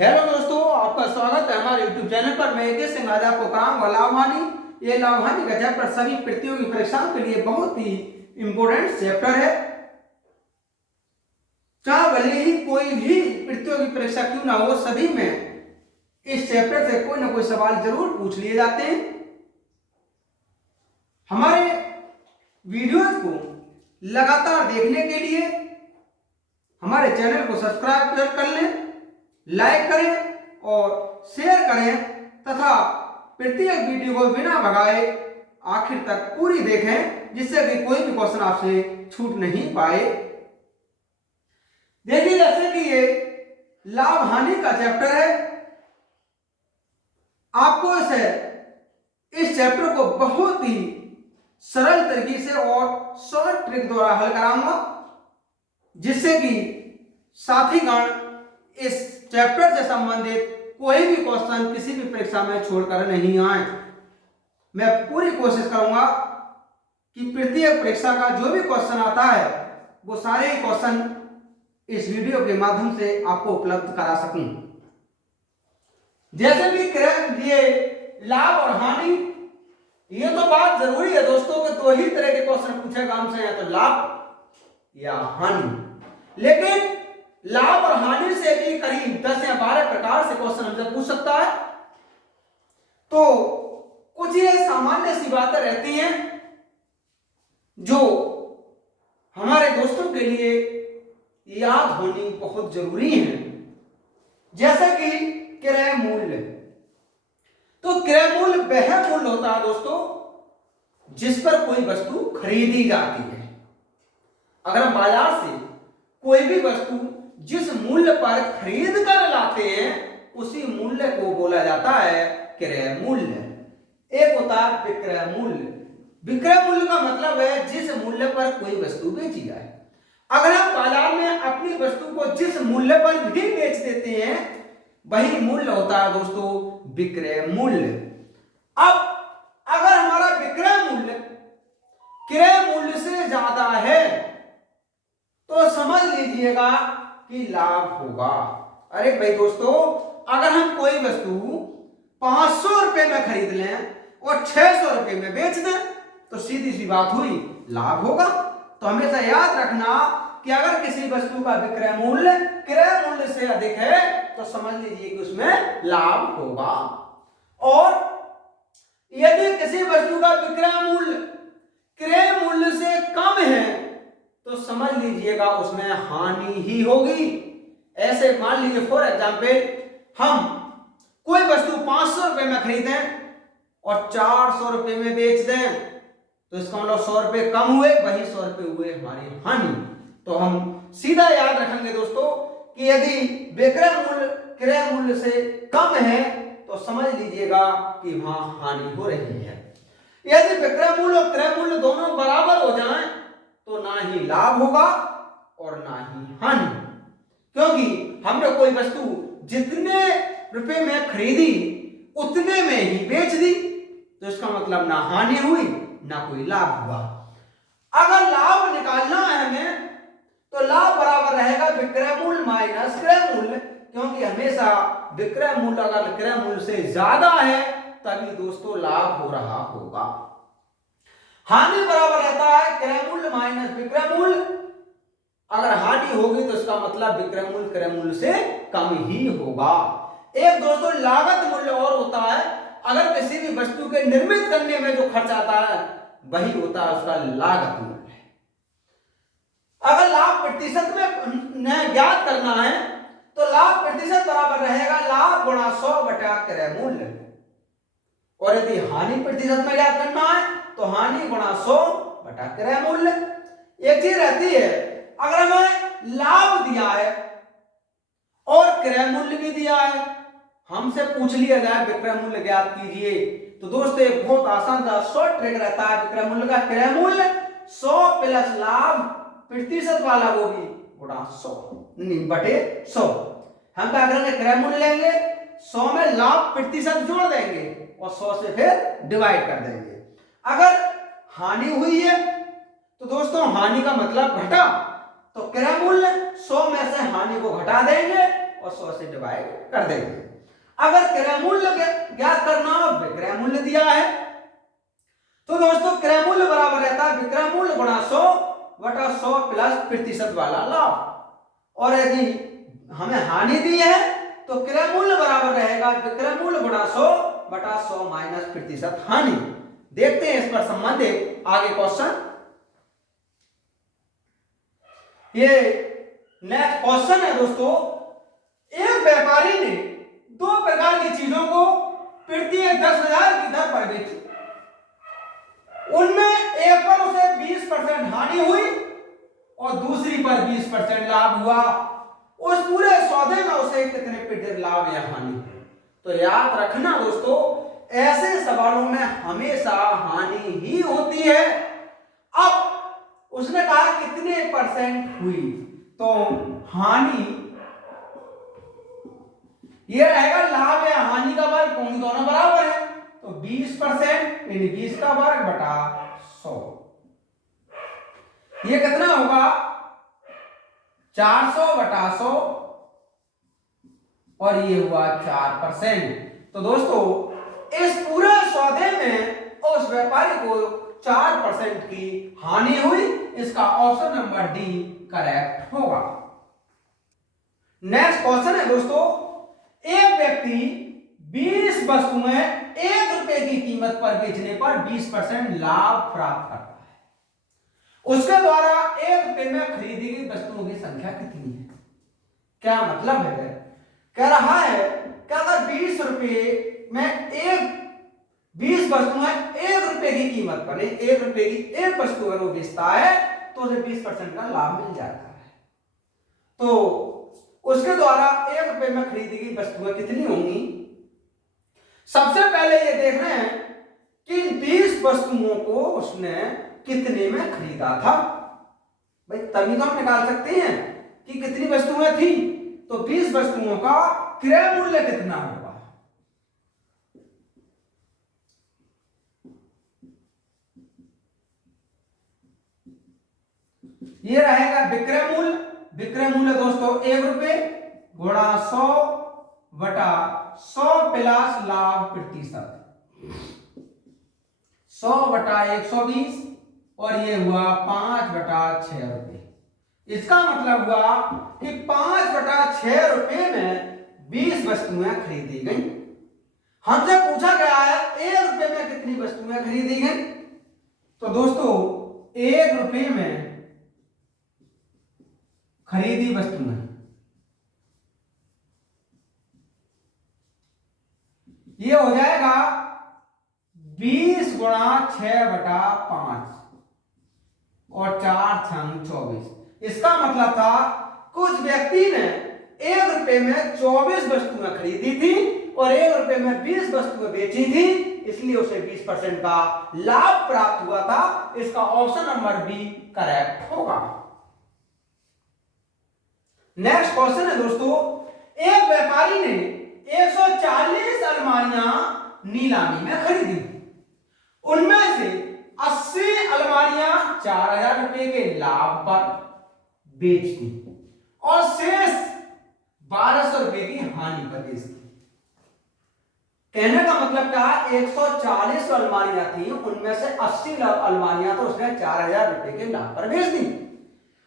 Hello दोस्तों, आपका स्वागत है हमारे YouTube चैनल पर। मैं एक सिंह आज आपको कराऊंगा लाभ हानि। ये लाभ हानि का चैप्टर सभी प्रतियोगी परीक्षाओं के लिए बहुत ही इंपॉर्टेंट चैप्टर है। चाहे भले ही कोई भी प्रतियोगी परीक्षा क्यों ना हो, सभी में इस चैप्टर से कोई ना कोई सवाल जरूर पूछ लिए जाते हैं। हमारे वीडियोज को लगातार देखने के लिए हमारे चैनल को सब्सक्राइब कर लें, लाइक करें और शेयर करें तथा प्रत्येक वीडियो को बिना भगाए आखिर तक पूरी देखें, जिससे कि कोई भी क्वेश्चन आपसे छूट नहीं पाए। देखिए, जैसे कि ये लाभ हानि का चैप्टर है, आपको इस चैप्टर को बहुत ही सरल तरीके से और शॉर्ट ट्रिक द्वारा हल कराऊंगा, जिससे कि साथीगण इस चैप्टर से संबंधित कोई भी क्वेश्चन किसी भी परीक्षा में छोड़कर नहीं आए। मैं पूरी कोशिश करूंगा कि प्रत्येक परीक्षा का जो भी क्वेश्चन आता है वो सारे क्वेश्चन इस वीडियो के माध्यम से आपको उपलब्ध करा सकूं। जैसे भी ये लाभ और हानि, ये तो बात जरूरी है दोस्तों कि दो ही तरह के क्वेश्चन पूछेगा हमसे, या तो लाभ या हानि। लेकिन लाभ और हानि से भी करीब 10 या 12 प्रकार से क्वेश्चन हमसे पूछ सकता है। तो कुछ ये सामान्य सी बातें रहती हैं जो हमारे दोस्तों के लिए याद होनी बहुत जरूरी है। जैसे कि क्रय मूल्य। तो क्रय मूल्य वह मूल्य होता है दोस्तों जिस पर कोई वस्तु खरीदी जाती है। अगर हम बाजार से कोई भी वस्तु जिस मूल्य पर खरीद कर लाते हैं, उसी मूल्य को बोला जाता है क्रय मूल्य। एक होता है विक्रय मूल्य। विक्रय मूल्य का मतलब है जिस मूल्य पर कोई वस्तु बेची जाए। अगर हम बाजार में अपनी वस्तु को जिस मूल्य पर भी बेच देते हैं, वही मूल्य होता है दोस्तों विक्रय मूल्य। अब अगर हमारा विक्रय मूल्य क्रय मूल्य से ज्यादा है तो समझ लीजिएगा कि लाभ होगा। अरे भाई दोस्तों, अगर हम कोई वस्तु 500 रुपए में खरीद लें और 600 रुपए में बेच दें तो सीधी सी बात हुई, लाभ होगा। तो हमेशा याद रखना कि अगर किसी वस्तु का विक्रय मूल्य क्रय मूल्य से अधिक है तो समझ लीजिए कि उसमें लाभ होगा, और यदि किसी वस्तु का विक्रय मूल्य क्रय मूल्य से कम है तो समझ लीजिएगा उसमें हानि ही होगी। ऐसे मान लीजिए फॉर एग्जाम्पल, हम कोई वस्तु 500 रुपए में खरीदें और 400 रुपए में बेच दें तो इसका मतलब 100 रुपए कम हुए, वही 100 रुपए हुए हमारी हानि। तो हम सीधा याद रखेंगे दोस्तों कि यदि विक्रय मूल्य क्रय मूल्य से कम है तो समझ लीजिएगा कि वहां हानि हो रही है। यदि विक्रय मूल्य और क्रय मूल्य दोनों बराबर हो जाएं तो ना ही लाभ होगा और ना ही हानि, क्योंकि हमने कोई वस्तु जितने रुपए में खरीदी उतने में ही बेच दी, तो इसका मतलब ना हानि हुई ना कोई लाभ हुआ। अगर लाभ निकालना है हमें तो लाभ बराबर रहेगा विक्रय मूल्य माइनस क्रय मूल्य, क्योंकि हमेशा विक्रय मूल्य अगर क्रय मूल्य से ज्यादा है तभी दोस्तों लाभ हो रहा होगा। हानि बराबर रहता है क्रय मूल्य माइनस विक्रय मूल्य। अगर हानि होगी तो इसका मतलब विक्रय मूल्य क्रय मूल्य से कम ही होगा। एक दोस्तों लागत मूल्य और होता है। अगर किसी भी वस्तु के निर्मित करने में जो खर्च आता है वही होता है उसका लागत मूल्य। अगर लाभ प्रतिशत में ज्ञात करना है तो लाभ प्रतिशत बराबर रहेगा लाभ गुणा 100 बटा क्रय मूल्य, और यदि हानि प्रतिशत में ज्ञात करना है तो हानि गुणा 100 बटा क्रय मूल्य। एक चीज रहती है, अगर हमें लाभ दिया है और क्रय मूल्य भी दिया है, हमसे पूछ लिया जाए विक्रय मूल्य ज्ञात कीजिए, तो दोस्तों एक बहुत आसान सा शॉर्ट ट्रिक रहता है विक्रय मूल्य का। क्रय मूल्य 100 प्लस लाभ प्रतिशत वाला वो भी गुणा 100 बटे 100। हम क्या करेंगे, क्रय मूल्य लेंगे, 100 में लाभ प्रतिशत जोड़ देंगे और 100 से फिर डिवाइड कर देंगे। अगर हानि हुई है तो दोस्तों हानि का मतलब घटा, तो क्रय मूल्य 100 में से हानि को घटा देंगे और 100 से डिवाइड कर देंगे। अगर क्रय मूल्य ज्ञात करना हो, विक्रय मूल्य दिया है, तो दोस्तों क्रय मूल्य बराबर रहता है विक्रय मूल्य गुणा 100 बटा 100 प्लस प्रतिशत वाला लाभ। और यदि हमें हानि दी है तो क्रय मूल्य बराबर रहेगा विक्रय मूल्य गुणा 100 बटा 100 माइनस प्रतिशत हानि। देखते हैं इस पर संबंधित आगे क्वेश्चन। ये नेक्स्ट क्वेश्चन है दोस्तों, एक व्यापारी ने 2 प्रकार की चीजों को प्रत्येक 10,000 की दर पर बेची। उनमें एक पर उसे 20% हानि हुई और दूसरी पर 20% लाभ हुआ। उस पूरे सौदे में उसे कितने प्रतिशत लाभ या हानि हुई? तो याद रखना दोस्तों, ऐसे सवालों में हमेशा हानि ही होती है। अब उसने कहा कितने परसेंट हुई, तो हानि ये रहेगा लाभ या हानि का वर्ग, क्योंकि दोनों बराबर है, तो 20% यानी 20 का वर्ग बटा 100। ये कितना होगा 400 बटा 100 और ये हुआ 4%। तो दोस्तों इस पूरे सौदे में उस व्यापारी को 4% की हानि हुई। इसका ऑप्शन नंबर डी करेक्ट होगा। नेक्स्ट क्वेश्चन है दोस्तों, एक व्यक्ति 20 वस्तुएं 1 रुपए की कीमत पर बेचने पर 20% लाभ प्राप्त करता है। उसके द्वारा 1 रुपए में खरीदी गई वस्तुओं की संख्या कितनी है? क्या मतलब है? कह रहा है कि अगर 20 रुपए में 20 वस्तुएं 1 रुपए की कीमत पर, 1 रुपए की एक वस्तु अगर वो बेचता है तो उसे 20% का लाभ मिल जाता है। तो उसके द्वारा 1 रुपए में खरीदी गई वस्तुएं कितनी होंगी? सबसे पहले ये देख रहे हैं कि 20 वस्तुओं को उसने कितने में खरीदा था। भाई तभी तो हम निकाल सकते हैं कि कितनी वस्तुएं थी। तो 20 वस्तुओं का क्रय मूल्य कितना होगा? ये रहेगा विक्रय मूल्य। विक्रय मूल्य दोस्तों 1 रुपए गुणा 100 बटा 100 प्लस लाभ प्रतिशत, 100 बटा 120 और ये हुआ 5 बटा 6 रुपए। इसका मतलब हुआ कि 5 बटा 6 रुपए में 20 वस्तुएं खरीदी गई। हमसे पूछा गया है 1 रुपए में कितनी वस्तुएं खरीदी गई। तो दोस्तों 1 रुपए में खरीदी वस्तुएं, ये हो जाएगा 20 गुणा 6 बटा 5 और 4 छंग 24। इसका मतलब था कुछ व्यक्ति ने 1 रुपए में 24 वस्तुएं खरीदी थी और 1 रुपए में 20 वस्तुएं बेची थी, इसलिए उसे 20% का लाभ प्राप्त हुआ था। इसका ऑप्शन नंबर बी करेक्ट होगा। नेक्स्ट क्वेश्चन है दोस्तों, एक व्यापारी ने 140 अलमारियां नीलामी में खरीदी। उनमें से 80 अलमारियां 4,000 रुपए के लाभ पर बेच दी और शेष 1,200 रुपए की हानि पर बेच दी। कहने का मतलब क्या, 140 अलमारियां थी, उनमें से 80 अलमारियां तो उसने 4,000 रुपए के लाभ पर बेच दी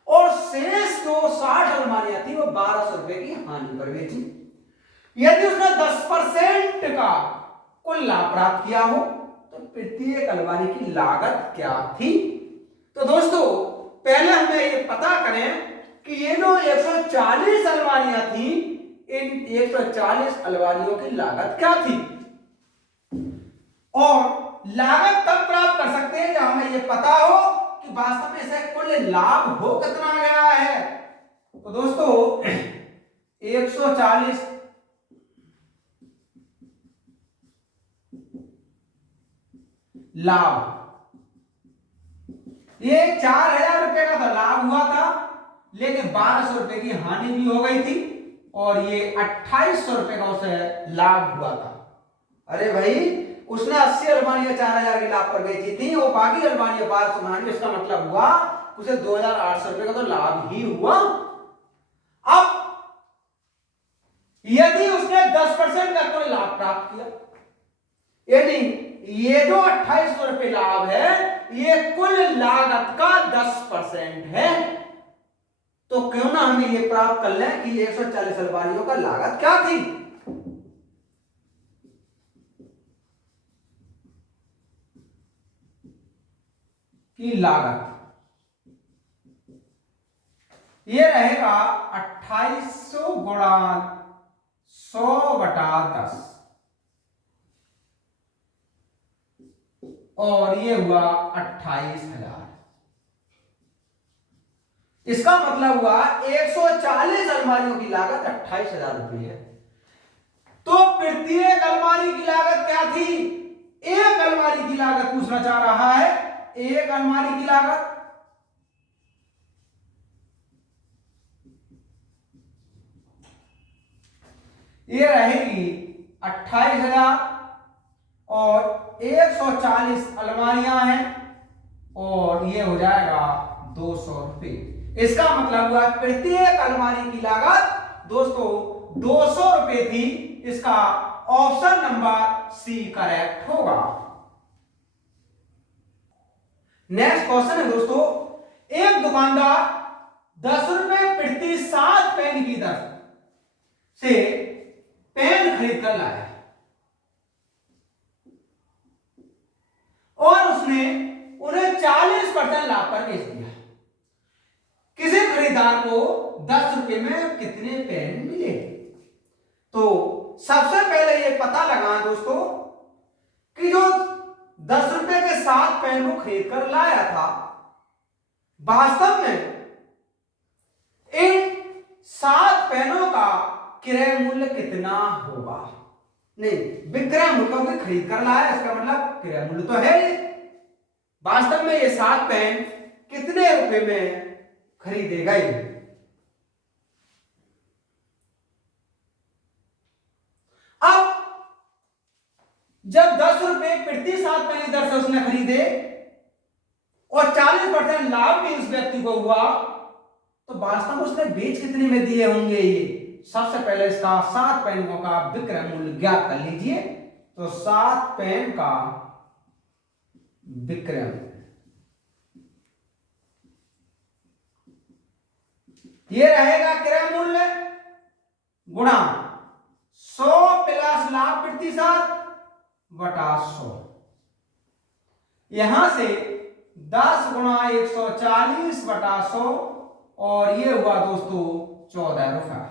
और शेष जो 60 अलमारियां थी वो 1,200 रुपए की हानि पर बेची। यदि उसने 10% का कुल लाभ प्राप्त किया हो तो प्रत्येक अलमारी की लागत क्या थी? तो दोस्तों पहले हमें ये पता करें कि ये जो 140 अलमारियां थी, इन 140 अलमारियों की लागत क्या थी। और लागत तब प्राप्त कर सकते हैं जब हमें ये पता हो कि वास्तव में इसे कुल लाभ हो कितना गया है। तो दोस्तों 140 लाभ, ये 4,000 रुपए का तो लाभ हुआ था, लेकिन 1,200 रुपए की हानि भी हो गई थी और ये 2,800 रुपए का उसे लाभ हुआ था। अरे भाई उसने 80 अलमारियां 4,000 के लाभ पर बेची थी, वो बाकी अलमारियां 1,200 में हानि, इसका मतलब हुआ उसे 2,800 रुपए का तो लाभ ही हुआ। अब यदि उसने 10% का कुल लाभ प्राप्त किया, यानी ये जो 2800 रुपये लाभ है ये कुल लागत का 10% है, तो क्यों ना हम ये प्राप्त कर लें कि 140 अलमारियों का लागत क्या थी। की लागत ये रहेगा 2800 गुणा 100/10 और ये हुआ 28,000। इसका मतलब हुआ 140 अलमारियों की लागत 28,000 रुपये है। तो प्रत्येक अलमारी की लागत क्या थी, एक अलमारी की लागत पूछना चाह रहा है, एक अलमारी की लागत ये रहेगी 28,000 और 140 अलमारियां हैं और ये हो जाएगा 200 रुपये। इसका मतलब हुआ प्रत्येक अलमारी की लागत दोस्तों 200 रुपये थी। इसका ऑप्शन नंबर सी करेक्ट होगा। नेक्स्ट क्वेश्चन है दोस्तों, एक दुकानदार 10 रुपए प्रति 7 पेन की दर से पेन खरीद कर लाया और उसने उन्हें 40% लाभ पर बेच दिया। किसी खरीदार को 10 रुपए में कितने पेन मिले? तो सबसे पहले ये पता लगा दोस्तों कि जो 10 रुपए के 7 पेन को खरीद कर लाया था, वास्तव में इन 7 पेनों का क्रय मूल्य कितना होगा? नहीं, विक्रय मूल्य, क्योंकि खरीद कर लाया इसका मतलब क्रय मूल्य तो है। वास्तव में ये 7 पेन कितने रुपए में खरीदे गए? अब जब 10 रुपए प्रति 7 पेन की दर से उसने खरीदे और 40% लाभ भी उस व्यक्ति को हुआ, तो वास्तव में उसने बेच कितने में दिए होंगे? ये सबसे पहले इसका 7 पेनों का विक्रय मूल्य ज्ञात कर लीजिए। तो 7 पेन का विक्रय मूल्य ये रहेगा क्रय मूल्य गुणा 100 प्लस लाभ प्रतिशत बटा 100। यहां से 10 गुणा 140 बटा 100 और ये हुआ दोस्तों 14 रुपए।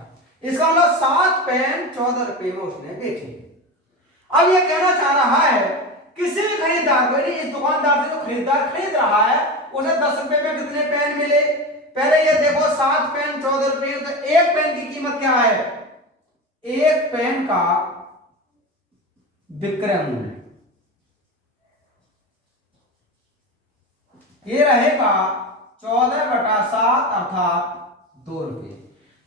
इसका मतलब 7 पेन 14 रुपए में उसने बेचे। अब ये कहना चाह रहा है किसी खरीदार को, इस दुकानदार से जो खरीदार खरीद रहा है उसे 10 रुपए में कितने पेन मिले? पहले ये देखो 7 पेन 14 रुपए, तो एक पेन की कीमत क्या है? एक पेन का विक्रय मूल्य ये रहेगा 14/7 अर्थात 2 रुपए।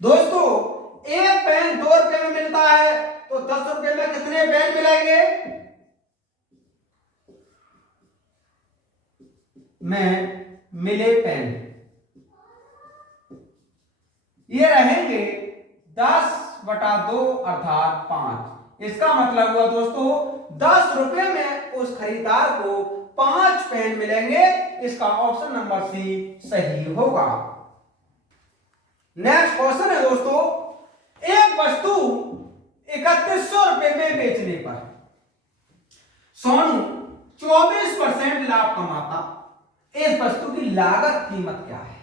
दोस्तों एक पेन 2 रुपए में मिलता है, तो 10 रुपए में कितने पेन मिलेंगे? में मिले पेन ये रहेंगे 10/2 अर्थात 5। इसका मतलब हुआ दोस्तों 10 रुपए में उस खरीदार को 5 पेन मिलेंगे। इसका ऑप्शन नंबर सी सही होगा। नेक्स्ट क्वेश्चन है दोस्तों, एक वस्तु 3100 रुपए में बेचने पर सोनू 24% लाभ कमाता। इस वस्तु की लागत कीमत क्या है?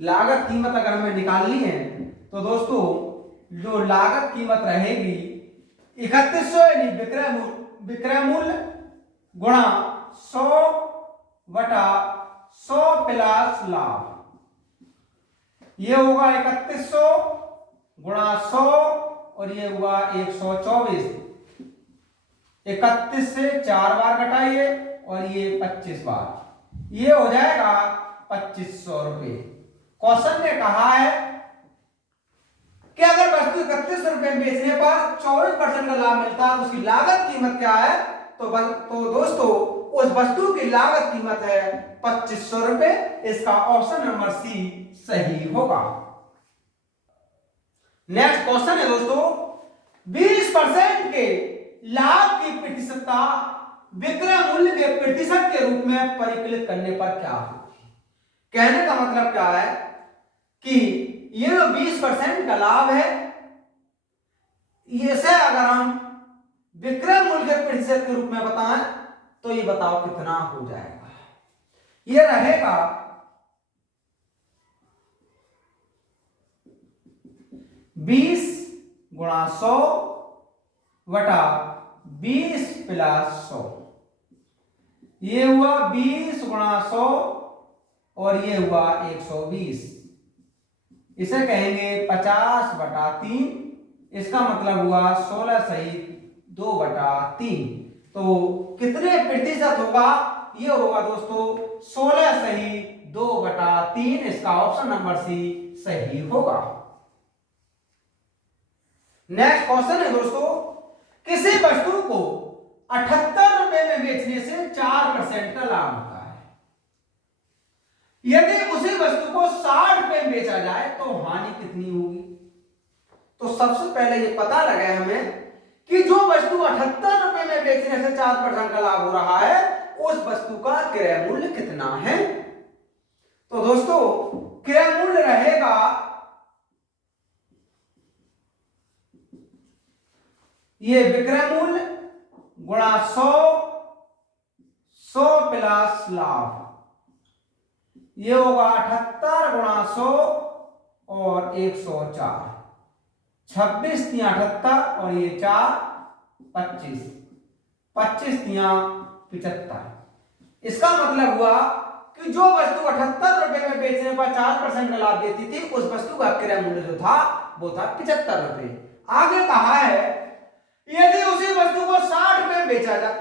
लागत कीमत अगर हमें निकालनी है तो दोस्तों जो लागत कीमत रहेगी 3100 यानी विक्रय मूल्य गुणा 100/100 प्लस लाभ, ये होगा 3100 गुणा 100 और ये हुआ 124। 31 से 4 बार घटाइए और ये 25 बार, ये हो जाएगा 2500 रुपये। क्वेश्चन ने कहा है कि अगर वस्तु 31 रुपए में बेचने पर 24% का लाभ मिलता है तो उसकी लागत कीमत क्या है? तो दोस्तों उस वस्तु की लागत कीमत है 2500 रुपए। इसका ऑप्शन नंबर सी सही होगा। नेक्स्ट क्वेश्चन है दोस्तों, 20% के लाभ की प्रतिशतता विक्रय मूल्य के प्रतिशत के रूप में परिकलित करने पर क्या होगी। कहने का मतलब क्या है कि ये जो 20% का लाभ है, इसे अगर हम विक्रय मूल्य के प्रतिशत के रूप में बताएं तो ये बताओ कितना हो जाएगा। ये रहेगा 20 गुणा 100 बटा 20 प्लस 100। ये हुआ 20 गुणा 100 और ये हुआ 120। इसे कहेंगे 50 बटा 3। इसका मतलब हुआ 16 सही 2 बटा 3। तो कितने प्रतिशत होगा? ये होगा दोस्तों 16 सही 2 बटा 3। इसका ऑप्शन नंबर सी सही होगा। नेक्स्ट क्वेश्चन है दोस्तों, किसी वस्तु को 78 रुपए में बेचने से 4% का लाभ होता है। यदि उसी वस्तु को 60 रुपए में बेचा जाए तो हानि कितनी होगी? तो सबसे पहले ये पता लगे हमें कि जो वस्तु 78 रुपए में बेचने से 4% का लाभ हो रहा है, उस वस्तु का क्रय मूल्य कितना है? तो दोस्तों क्रय मूल्य रहेगा ये विक्रय मूल्य गुणा 100 प्लस लाभ। ये होगा 78 गुणा 100 और 104। 26 तिया 78 और ये 4 25। 25 तिया 75। इसका मतलब हुआ कि जो वस्तु 78 रुपए में बेचने पर 4% का लाभ देती थी, उस वस्तु का क्रय मूल्य जो था वो था 75 रुपए। आगे कहा है यदि उसी वस्तु को 60 रुपए में बेचा जाए,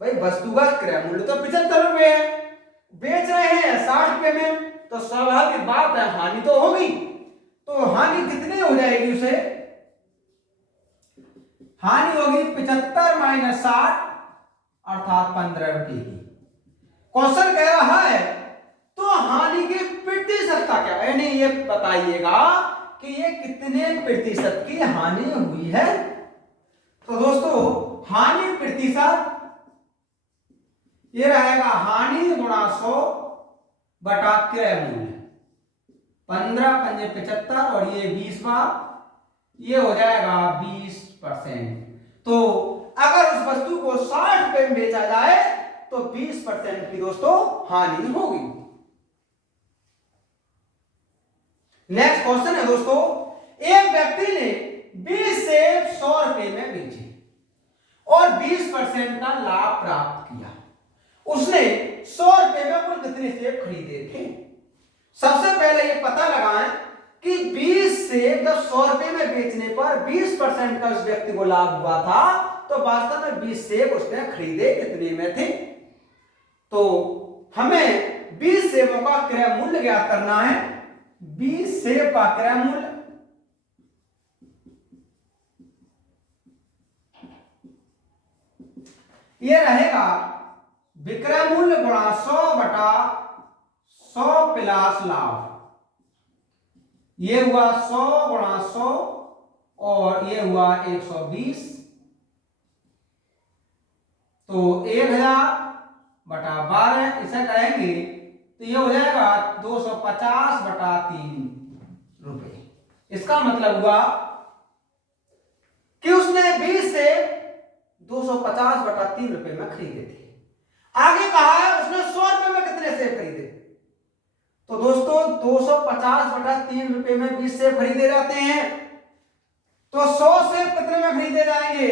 भाई वस्तु का क्रय मूल्य तो 75 रुपए है, बेच रहे हैं 60 रुपए में, तो स्वाभाविक बात है हानि तो होगी। तो हानि कितनी हो जाएगी? उसे हानि होगी 75 माइनस 60 अर्थात 15 रुपए की। क्वेश्चन कह रहा है तो हानि की प्रतिशतता क्या है, यानी ये बताइएगा कि ये कितने प्रतिशत की हानि हुई है। तो दोस्तों हानि प्रतिशत ये रहेगा हानि गुणा 100 बटा क्रय मूल्य। 15 पंजे 75 और ये 20 बार, ये हो जाएगा 20%। तो अगर उस वस्तु को 60 रुपए में बेचा जाए तो 20% की दोस्तों हानि होगी। नेक्स्ट क्वेश्चन है दोस्तों, एक व्यक्ति ने 20 सेब 100 रुपए में बेचे और 20% का लाभ प्राप्त किया। उसने 100 रुपए में कुल कितने सेब खरीदे थे? सबसे पहले ये पता लगाएं कि 20 सेब जब 100 रुपए में बेचने पर 20% का उस व्यक्ति को लाभ हुआ था, तो वास्तव में 20 सेब उसने खरीदे कितने में थे? तो हमें 20 सेबों का क्रय मूल्य ज्ञात करना है। 20 सेब का क्रय मूल्य ये रहेगा विक्रय मूल्य गुणा 100 बटा 100 प्लस लाभ। ये हुआ 100 गुणा 100 और ये हुआ 120। तो 1000 बटा 12 इसे कहेंगे तो ये हो जाएगा 250 बटा 3 रुपए। इसका मतलब हुआ कि उसने 20 से 250 बटा 3 रुपए में खरीदे थे। आगे कहा है उसने 100 रुपए में कितने सेब खरीदे? तो दोस्तों 250 बटा 3 रुपए में 20 सेब खरीदे जाते हैं। तो 100 सेब कितने में खरीदे जाएंगे?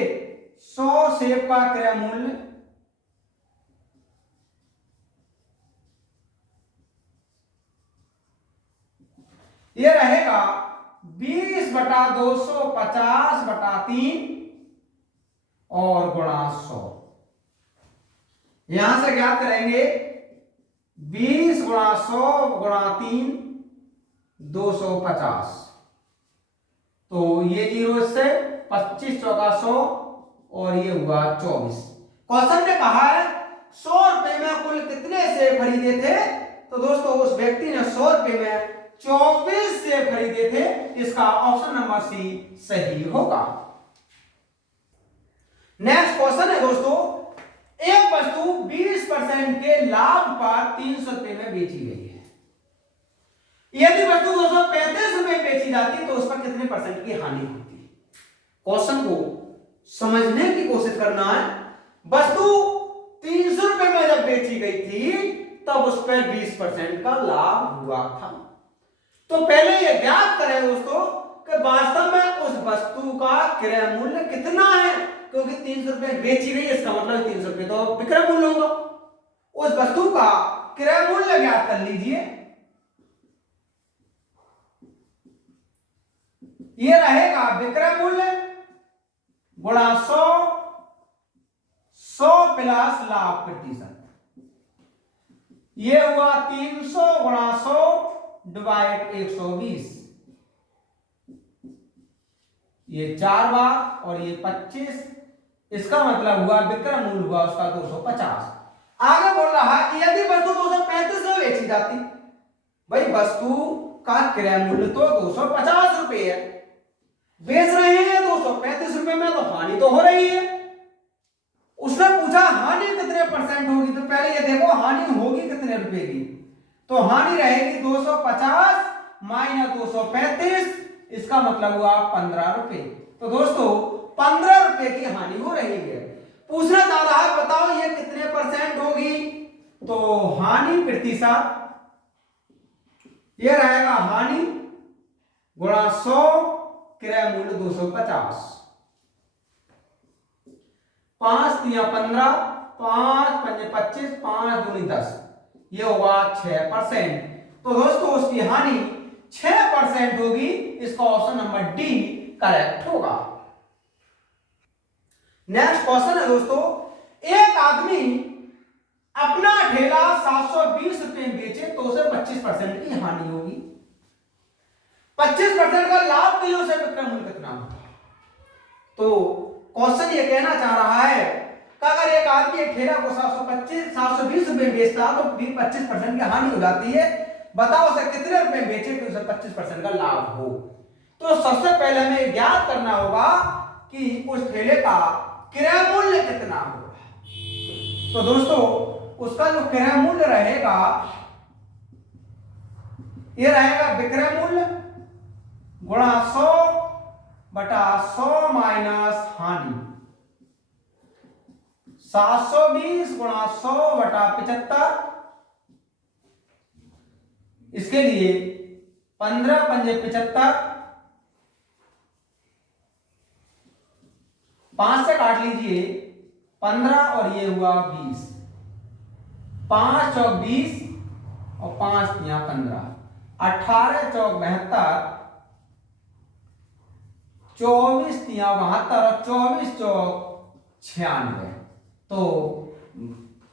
100 सेब का क्रय मूल्य ये रहेगा 20 बटा 250 बटा 3 और गुणा 100। यहां से क्या करेंगे? 20 गुणा 100 गुणा 3 250। तो ये 0 से 25 चौका 100 और ये हुआ 24। क्वेश्चन ने कहा है 100 रुपए में कुल कितने सेब खरीदे थे? तो दोस्तों उस व्यक्ति ने 100 रुपए में 24 सेब खरीदे थे। इसका ऑप्शन नंबर सी सही होगा। नेक्स्ट क्वेश्चन है दोस्तों, एक वस्तु 20% के लाभ पर 300 रुपए में बेची गई है। यदि वस्तु 235 रुपए में बेची जाती तो उस पर कितने परसेंट की हानि होती? क्वेश्चन को समझने की कोशिश करना है। वस्तु 300 रुपए में जब बेची गई थी तब उस पर 20% का लाभ हुआ था। तो पहले यह ज्ञात करें दोस्तों कि वास्तव में उस वस्तु का क्रय मूल्य कितना है, क्योंकि 300 रुपए बेची गई, इसका मतलब 300 रुपए तो विक्रय मूल्य होगा। उस वस्तु का क्रय मूल्य ज्ञात कर लीजिए। ये रहेगा विक्रय मूल्य गुणा 100, 100 प्लस लाभ प्रतिशत। ये हुआ 300 गुणा 100 डिवाइड 120। ये 4 बार और ये 25। इसका मतलब हुआ विक्रय मूल्य हुआ उसका 250। आगे बोल रहा है यदि वस्तु 235 में बेची जाती, भाई वस्तु का क्रय मूल्य तो 250 रुपए है, बेच रहे हैं 235 रुपए में, तो हानि तो हो रही है। उसने पूछा हानि कितने परसेंट होगी, तो पहले ये देखो हानि होगी कितने रुपए की। तो हानि रहेगी 250 माइनस 235, इसका मतलब हुआ 15 रुपए। तो दोस्तों 15 रुपए की हानि हो रही है। पूछना चाह रहा है बताओ ये कितने परसेंट होगी, तो हानि प्रतिशत ये रहेगा हानि गुणा 100 क्रय मूल्य 250। 5 तिया 15, 5 पंजे 25, 5 दूनी 10, ये होगा 6%। तो दोस्तों उसकी हानि 6% होगी। इसका ऑप्शन नंबर डी करेक्ट होगा। नेक्स्ट क्वेश्चन है दोस्तों, एक आदमी अपना ठेला 720 रुपए में बेचे तो उसे 25% की हानि होगी। 25% का लाभ के लिए उसे विक्रय मूल्य कितना होगा? तो क्वेश्चन ये कहना चाह रहा है कि अगर एक आदमी एक ठेला को 720 रुपए में बेचता तो 25% की हानि हो जाती है। बताओ उसे कितने रुपए में बेचे कि उसे 25% का लाभ हो। तो सबसे पहले हमें ज्ञात करना होगा कि उस ठेले का क्रय मूल्य कितना होगा। तो दोस्तों उसका जो क्रय मूल्य रहेगा ये रहेगा विक्रय मूल्य गुणा 100 बटा 100 माइनस हानि। 720 गुणा 100 बटा 75। इसके लिए 15 पंजे 75, 5 से काट लीजिए 15 और ये हुआ 20। 5 चौक 20 और 5 तिया 15, 18 चौक 72, 24 तिया 72 और 24 चौक 96। तो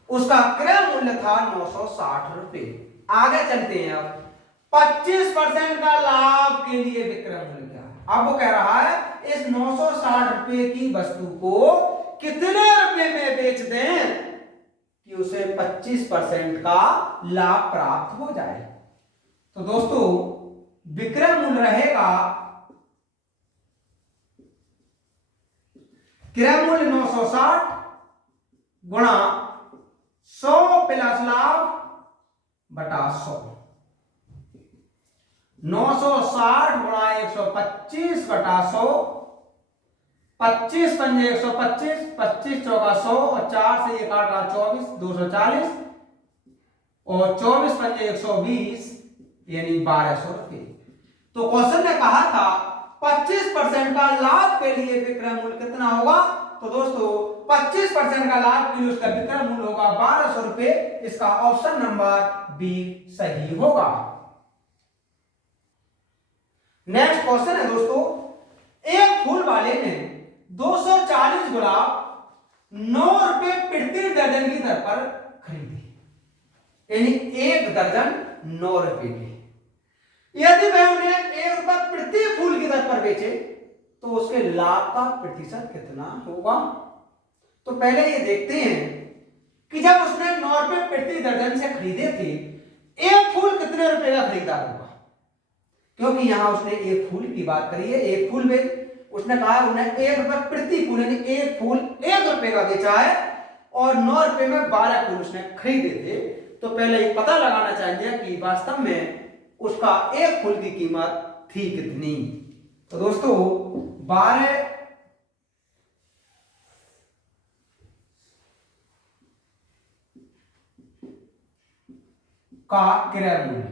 उसका क्रय मूल्य था 960 रुपए। आगे चलते हैं। अब 25% का लाभ के लिए विक्रय मूल्य क्या है? अब वो कह रहा है इस 960 रुपए की वस्तु को कितने रुपए में बेच दें कि उसे 25% का लाभ प्राप्त हो जाए। तो दोस्तों विक्रय मूल्य रहेगा, क्रय मूल्य 960 गुणा 100 प्लस लाभ बटा 100। 960 गुणा 125 बटा 100। 25 पंजे 125, 25 चौका 100 और 4 से 1 काटा 24, 240 और 24 पंजे 120 यानी 1200 रुपए। तो क्वेश्चन ने कहा था 25% का लाभ के लिए विक्रय मूल्य कितना होगा। तो दोस्तों 25% का लाभ के लिए उसका विक्रय मूल्य होगा 1200 रुपए। इसका ऑप्शन नंबर बी सही होगा। नेक्स्ट क्वेश्चन है दोस्तों, एक फूल वाले ने 240 गुलाब 9 रुपए प्रति दर्जन की दर पर खरीदी, यानी एक दर्जन 9 रुपए की। यदि वह उन्हें 1 रुपया प्रति फूल की दर पर बेचे तो उसके लाभ का प्रतिशत कितना होगा। तो पहले ये देखते हैं कि जब उसने 9 रुपए प्रति दर्जन से खरीदे थे, एक फूल कितने रुपए का खरीदा होगा, क्योंकि यहां उसने एक फूल की बात करी है। एक फूल में उसने कहा उन्हें 1 रुपए प्रति फूल यानी एक फूल 1 रुपए का बेचा है और 9 रुपए में 12 फूल उसने खरीदे थे। तो पहले ये पता लगाना चाहिए कि वास्तव में उसका एक फूल की कीमत थी कितनी। तो दोस्तों 12 का क्रय मूल्य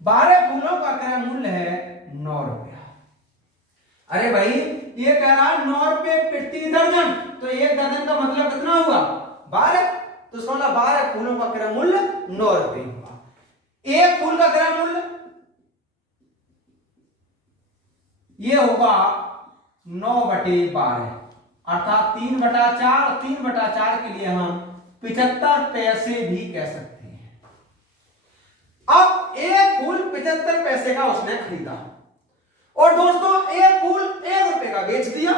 12 फूलों का क्रय मूल्य है 9 रुपया। अरे भाई ये कह रहा है 9 रुपए प्रति दर्जन, तो एक दर्जन का मतलब कितना हुआ 12, तो 12 फूलों का क्रय मूल्य 9 रुपए हुआ। एक फूल का क्रय मूल्य ये होगा 9/12 अर्थात 3/4। 3/4 के लिए हम 75 पैसे भी कह सकते हैं। अब एक फूल 75 पैसे का उसने खरीदा और दोस्तों एक फूल 1 रुपए का बेच दिया,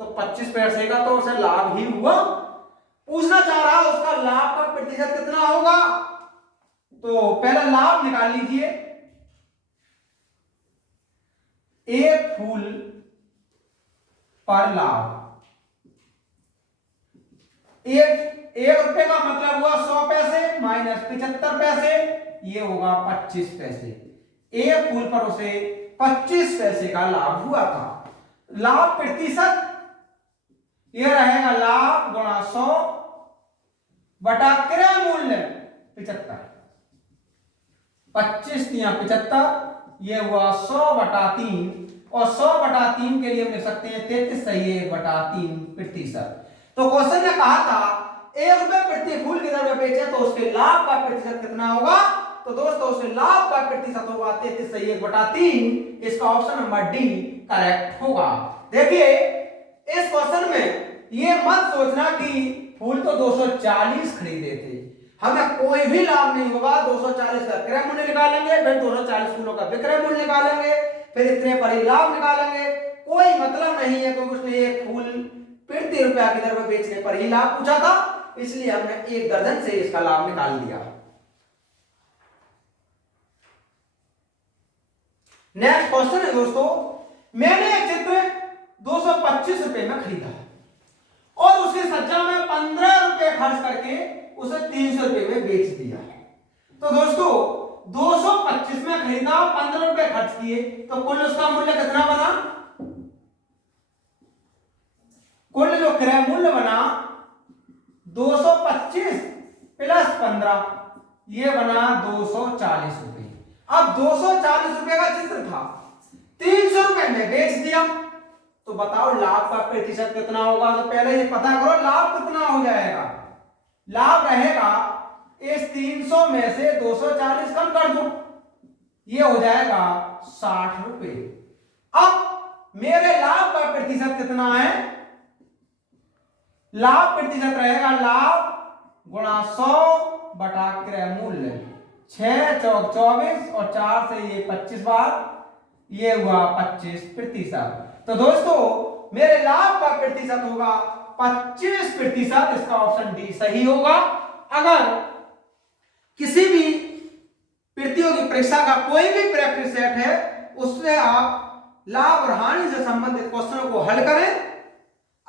तो 25 पैसे का तो उसे लाभ ही हुआ। पूछना चाह रहा उसका लाभ का प्रतिशत कितना होगा, तो पहला लाभ निकाल लीजिए। एक फूल पर लाभ, एक रुपए का मतलब हुआ 100 पैसे माइनस 75 पैसे, ये होगा 25 पैसे। एक फूल पर उसे 25 पैसे का लाभ हुआ था। लाभ प्रतिशत ये रहेगा लाभ गुणा 100 बटा क्रय मूल्य 75। 25 या 75, ये हुआ 100/3 और 100/3 के लिए हम लिख सकते हैं 33 सही है 1/3 प्रतिशत। तो क्वेश्चन ने कहा था 1 रुपए प्रति फूल की दर में बेचे तो उसके लाभ का प्रतिशत कितना होगा, तो दोस्तों उसके लाभ का प्रतिशत होगा 33 सही 1/3। इसका ऑप्शन नंबर डी करेक्ट होगा। देखिए इस क्वेश्चन में ये मत सोचना कि फूल तो 240 खरीदे थे, हमें कोई भी लाभ नहीं होगा। 240 का क्रय मूल्य निकालेंगे, फिर 240 फूलों का विक्रय मूल्य निकालेंगे, फिर इतने पर ही लाभ निकालेंगे। कोई मतलब नहीं है क्योंकि उसने एक फूल प्रति रुपया की दर में बेचने पर ही लाभ पूछा था, इसलिए हमने एक दर्जन से इसका लाभ निकाल दिया। नेक्स्ट क्वेश्चन है दोस्तों, मैंने एक चित्र 225 रुपए में खरीदा और उसकी सज्जा में 15 रुपए खर्च करके उसे 300 रुपए में बेच दिया। तो दोस्तों 225 में खरीदा, 15 रुपए खर्च किए, तो कुल उसका मूल्य कितना बना, कुल जो क्रय मूल्य बना 225 प्लस 15, ये बना 240 रुपए। अब 240 रुपए का चित्र था, 300 रुपए में बेच दिया, तो बताओ लाभ का प्रतिशत कितना होगा। तो पहले ये पता करो लाभ कितना हो जाएगा। लाभ रहेगा इस 300 में से 240 कम कर दो, ये हो जाएगा 60 रुपए। अब मेरे लाभ का प्रतिशत कितना है, लाभ प्रतिशत रहेगा लाभ गुणा 100 बटा क्रय मूल्य। 6 चौक 24 और 4 से ये 25 बार, ये हुआ 25%। तो दोस्तों मेरे लाभ का प्रतिशत होगा 25%। इसका ऑप्शन डी सही होगा। अगर किसी भी प्रतियोगी परीक्षा का कोई भी प्रैक्टिस सेट है उससे आप लाभ और हानि से संबंधित क्वेश्चनों को हल करें।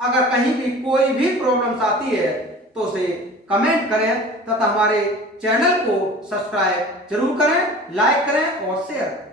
अगर कहीं भी कोई भी प्रॉब्लम्स आती है तो उसे कमेंट करें तथा हमारे चैनल को सब्सक्राइब जरूर करें, लाइक करें और शेयर करें।